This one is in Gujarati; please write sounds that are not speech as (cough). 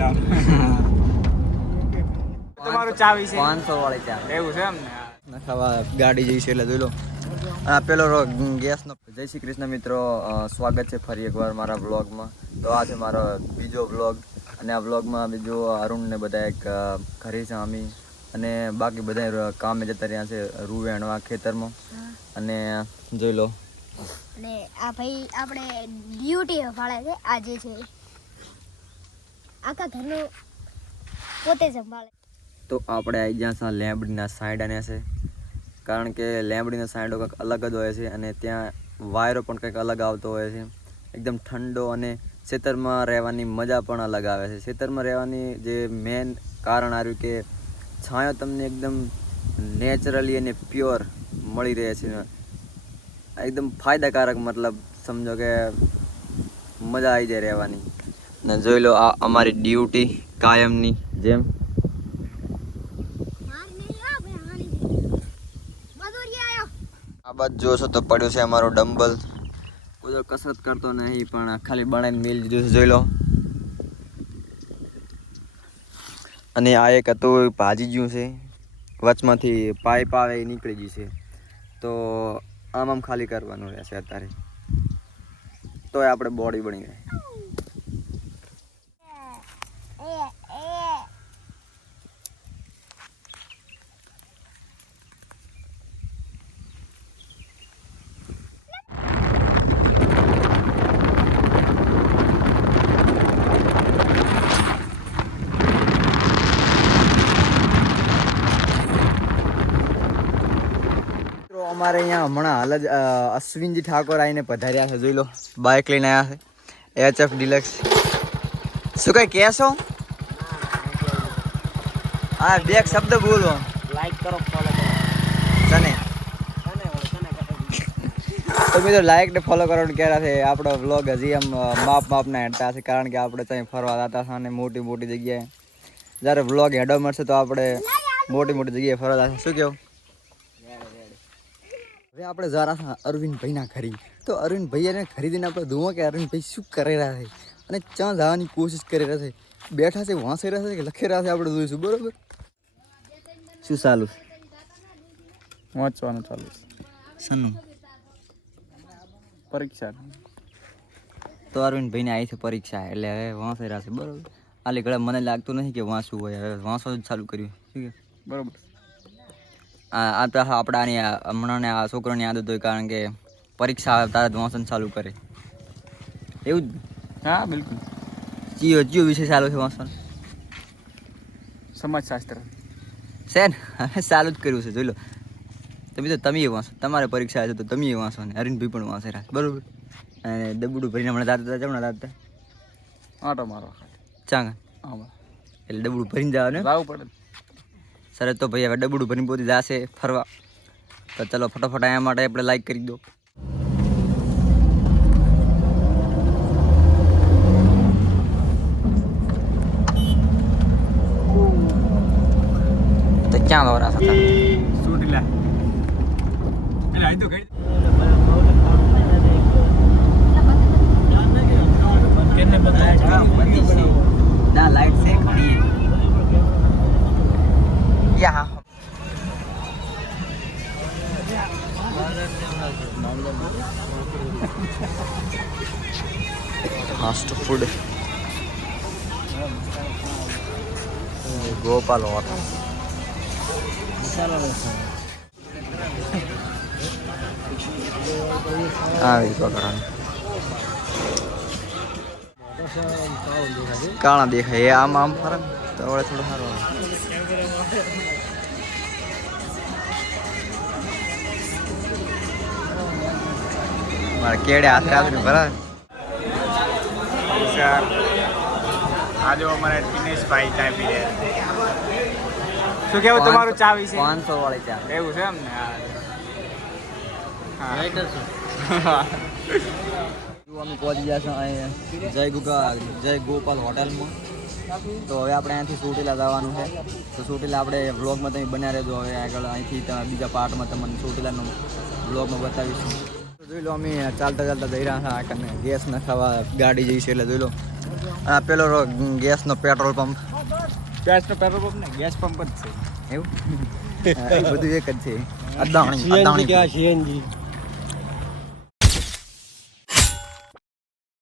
(laughs) તમારું ચાવી છે. પાંચસો વાળી ચા એવું છે એમ ને? ગાડી જઈ છે એટલે જોઈ લો. આ પેલો ગેસનો જય શ્રી કૃષ્ણ મિત્રો સ્વાગત છે ફરી એકવાર મારા વ્લોગમાં. તો આ છે મારો બીજો વ્લોગ. અને આ વ્લોગમાં બીજો અરુણ ને બધા એક ઘરે છે અમી અને બાકી બધા કામે જતા રહ્યા છે રૂ વેણવા ખેતરમાં. અને જોઈ લો. અને આ ભાઈ આપણે ડ્યુટી સંભાળે છે. આજે છે. આખા ઘરનું પોતે સંભાળે. તો આપણે આવી જ્યાં છે લેમ્બડીના સાઈડ છે. કારણ કે લેમ્બડીના સાઈડો કંઈક અલગ જ હોય છે અને ત્યાં વાયરો પણ કંઈક અલગ આવતો હોય છે. એકદમ ઠંડો અને ખેતરમાં રહેવાની મજા પણ અલગ આવે છે. ખેતરમાં રહેવાની જે મેન કારણ આવ્યું કે છાંયો તમને એકદમ નેચરલી અને પ્યોર મળી રહે છે. એકદમ ફાયદાકારક મતલબ સમજો કે મજા આવી જાય રહેવાની. ને જોઈ લો આ અમારી ડ્યુટી કાયમની. જેમ. આ બાદ જોશો તો પડ્યું છે અમારો ડમ્બલ. કોઈ તો કસરત કરતો નહીં પણ ખાલી બનાવીને મિલ દીધું છે જોઈ લો. અને આ એક હતું ભાજી ગયું છે. વચમાંથી પાઇપ આવે એ નીકળી ગઈ છે. તો આમ આમ ખાલી કરવાનું રહેશે અત્યારે. તોય આપણે બોડી બની જાય મિત્રો અમારે અહીંયા હમણાં હાલ જ અશ્વિનજી ઠાકોર આવીને પધાર્યા છે જોઈ લો બાઇક લઈને આવ્યા છે એચ એફ ડિલક્સ શું કઈ કહેશો હા બે એક શબ્દ બોલો. લાઈક કરો ફોલો કરો. તને તો મિત્રો લાઈક ને ફોલો કરવાનું કહે છે આપણો વ્લોગ હજી આમ માપ માપના હેડતા છે કારણ કે આપણે ત્યાં ફરવા જતા હતા અને મોટી મોટી જગ્યાએ. જ્યારે વ્લોગ હેડો મળશે તો આપણે મોટી મોટી જગ્યાએ ફરવા જશે શું કેવું હવે આપણે જરા અરવિંદભાઈના ઘરે. તો અરવિંદભાઈને ખરીદીને આપણે જોવો કે અરવિંદભાઈ શું કરી રહ્યા છે અને ક્યાં જવાની કોશિશ કરી રહ્યા છે. બેઠા છે વાંસી રહ્યા છે કે લખી રહ્યા છે આપણે જોઈશું બરાબર? શું ચાલુ વાંચવાનું ચાલુ છે. શનું? પરીક્ષા. તો અરવિંદભાઈને આવી છે પરીક્ષા એટલે હવે વાંસી રહ્યા છે બરાબર? આલી ઘડા મને લાગતું નથી કે વાંચવું હોય હવે વાંચવાનું જ ચાલુ કર્યું ઠીક છે બરોબર. આ તો આપણાની હમણાં આ છોકરાની આદત હોય કારણ કે પરીક્ષા આવે તારે વાંસન વાંચન ચાલુ કરે. એવું જ? હા બિલકુલ. ચિયો ચિયો વિષય ચાલુ છે વાંસન સમાજશાસ્ત્ર. છે ને? ચાલુ જ કર્યું છે જોઈ લો. તમે તો તમે વાંચો. તમારે પરીક્ષા આવે છે તો તમે વાંચો ને. અરવિંદભાઈ પણ વાંચે રાખે બરાબર? અને ડબુડું ભરીને હમણાં દાદા જમણા દાદા આટો મારો ચાંગા. એટલે ડબુડું ભરીને જવાનું લાવવું પડે. સરસ તો ભાઈ હવે ડબડું ભરીને પોતે જશે ફરવા. તો ચલો ફટાફટ અહીંયા માટે આપણે લાઈક કરી દો. તો ક્યાં દોરા હતા ચોટીલા. એટલે આઈ તો ગઈ. ના લાઈટ છે ખડી યા ફાસ્ટ ફૂડ ગોપાલ હોટલ આવી પકડવાનું કાણા દેખાય એ આમ આમ ફરે ને તો વળે થોડું સારું આવે. મારે કેડે આશરે આશરે ભરા સર આજે અમારે દિનેશભાઈ ચા પી રહ્યા શું કેવું તમારું ચા વિશે? પાંચસો વાળી ચા. એવું છે એમ ને? હા. (laughs) અમે પહોંચી ગયા છે અહીંયા જય ગુગા જય ગોપાલ હોટલમાં. તો હવે આપણે અહીંયાથી સુટીલા જવાનું છે. તો સુટીલા આપણે વ્લોગમાં તમે બન્યા રહેજો. હવે આગળ અહીંથી બીજા પાર્ટમાં તમને સુટીલાનો વ્લોગમાં બતાવીશું. જોઈ લો અમે ચાલતા ચાલતા જઈ રહ્યા હતા. આ કને ગેસ નખાવા ગાડી જઈ છે એટલે જોઈ લો. આ પેલો ગેસનો પેટ્રોલ પંપ. ગેસનો પેટ્રોલ પંપ ને ગેસ પંપ જ છે. એવું? (laughs) બધું એક જ છે. અદાણી અદાણી સીએનજી?